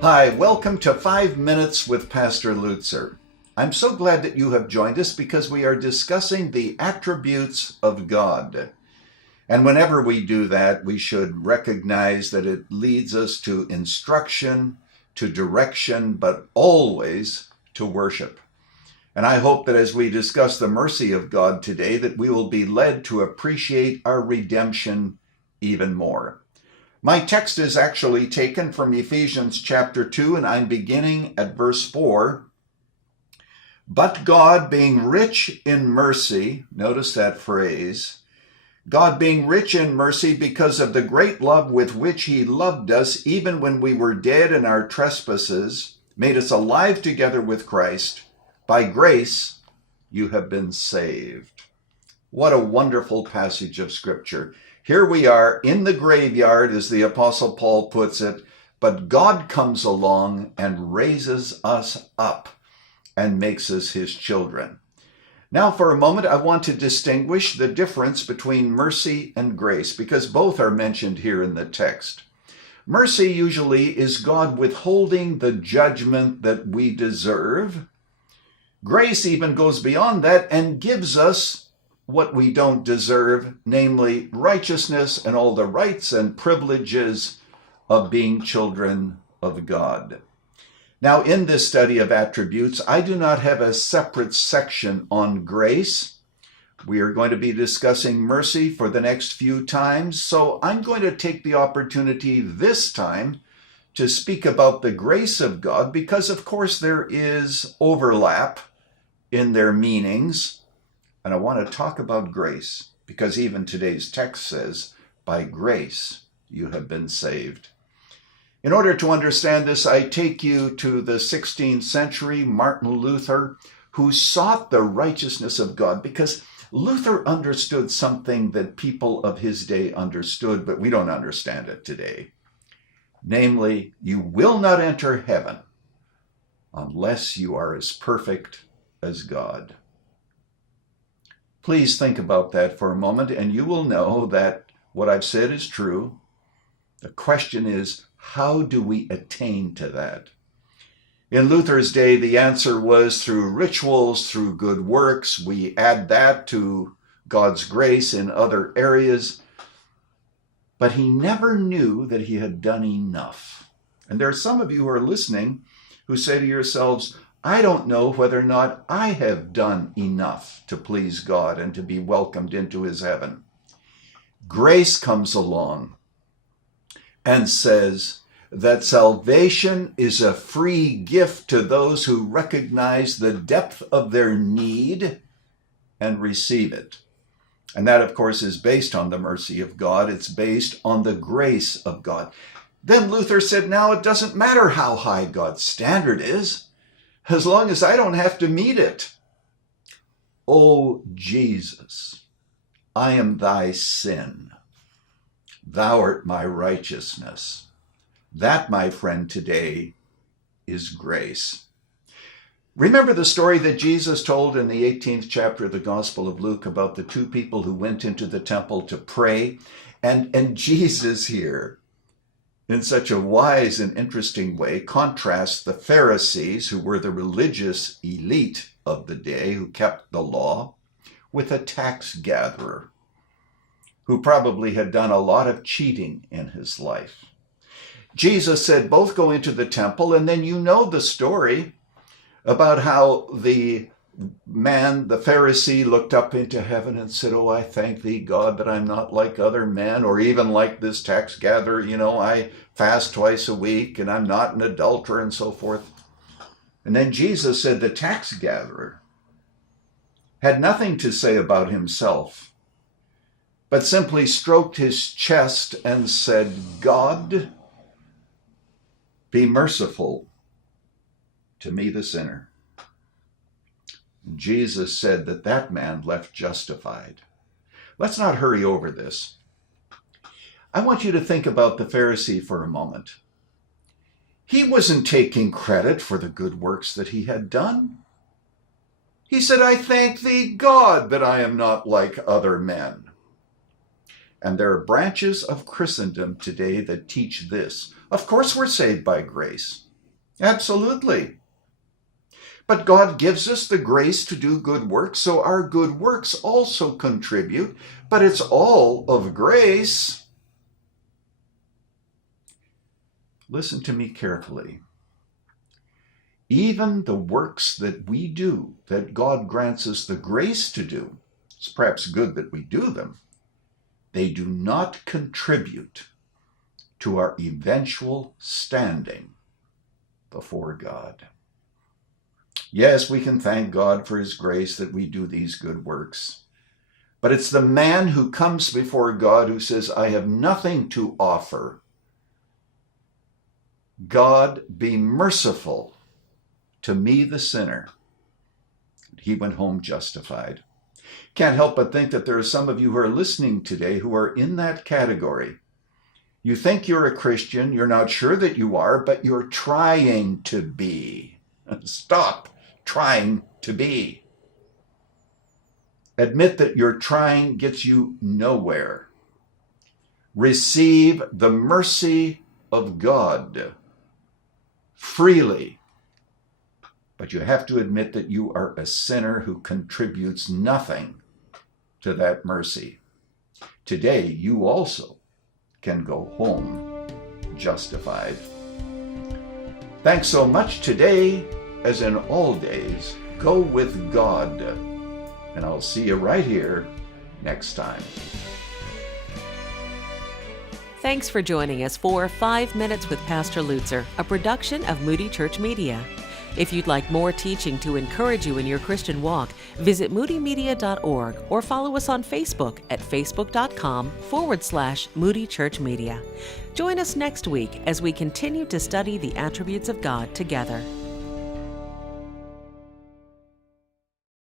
Hi, welcome to 5 Minutes with Pastor Lutzer. I'm so glad that you have joined us because we are discussing the attributes of God. And whenever we do that, we should recognize that it leads us to instruction, to direction, but always to worship. And I hope that as we discuss the mercy of God today, that we will be led to appreciate our redemption even more. My text is actually taken from Ephesians chapter 2, and I'm beginning at verse 4. But God being rich in mercy, notice that phrase, God being rich in mercy because of the great love with which he loved us, even when we were dead in our trespasses, made us alive together with Christ. By grace, you have been saved. What a wonderful passage of Scripture. Here we are in the graveyard, as the Apostle Paul puts it, but God comes along and raises us up and makes us his children. Now, for a moment, I want to distinguish the difference between mercy and grace, because both are mentioned here in the text. Mercy usually is God withholding the judgment that we deserve. Grace even goes beyond that and gives us what we don't deserve, namely righteousness and all the rights and privileges of being children of God. Now, in this study of attributes, I do not have a separate section on grace. We are going to be discussing mercy for the next few times, so I'm going to take the opportunity this time to speak about the grace of God, because of course there is overlap in their meanings. And I want to talk about grace, because even today's text says, by grace you have been saved. In order to understand this, I take you to the 16th century Martin Luther, who sought the righteousness of God, because Luther understood something that people of his day understood, but we don't understand it today. Namely, you will not enter heaven unless you are as perfect as God. Please think about that for a moment, and you will know that what I've said is true. The question is, how do we attain to that? In Luther's day, the answer was through rituals, through good works. We add that to God's grace in other areas. But he never knew that he had done enough. And there are some of you who are listening who say to yourselves, I don't know whether or not I have done enough to please God and to be welcomed into his heaven. Grace comes along and says that salvation is a free gift to those who recognize the depth of their need and receive it. And that, of course, is based on the mercy of God. It's based on the grace of God. Then Luther said, now it doesn't matter how high God's standard is, as long as I don't have to meet it. O Jesus, I am thy sin. Thou art my righteousness. That, my friend, today is grace. Remember the story that Jesus told in the 18th chapter of the Gospel of Luke about the two people who went into the temple to pray? And Jesus here, in such a wise and interesting way, contrasts the Pharisees, who were the religious elite of the day, who kept the law, with a tax gatherer, who probably had done a lot of cheating in his life. Jesus said, both go into the temple, and then you know the story about how the man, the Pharisee, looked up into heaven and said, oh, I thank thee, God, that I'm not like other men, or even like this tax gatherer. I fast twice a week, and I'm not an adulterer, and so forth. And then Jesus said the tax gatherer had nothing to say about himself, but simply stroked his chest and said, God, be merciful to me, the sinner. Jesus said that that man left justified. Let's not hurry over this. I want you to think about the Pharisee for a moment. He wasn't taking credit for the good works that he had done. He said, I thank thee, God, that I am not like other men. And there are branches of Christendom today that teach this. Of course, we're saved by grace. Absolutely. But God gives us the grace to do good works, so our good works also contribute, but it's all of grace. Listen to me carefully. Even the works that we do, that God grants us the grace to do, it's perhaps good that we do them, they do not contribute to our eventual standing before God. Yes, we can thank God for his grace that we do these good works. But it's the man who comes before God who says, I have nothing to offer. God, be merciful to me, the sinner. He went home justified. Can't help but think that there are some of you who are listening today who are in that category. You think you're a Christian, you're not sure that you are, but you're trying to be. Stop trying to be. Admit that your trying gets you nowhere. Receive the mercy of God freely. But you have to admit that you are a sinner who contributes nothing to that mercy. Today, you also can go home justified. Thanks so much. Today, as in all days, go with God. And I'll see you right here next time. Thanks for joining us for 5 Minutes with Pastor Lutzer, a production of Moody Church Media. If you'd like more teaching to encourage you in your Christian walk, visit moodymedia.org or follow us on Facebook at facebook.com/Moody Church Media. Join us next week as we continue to study the attributes of God together.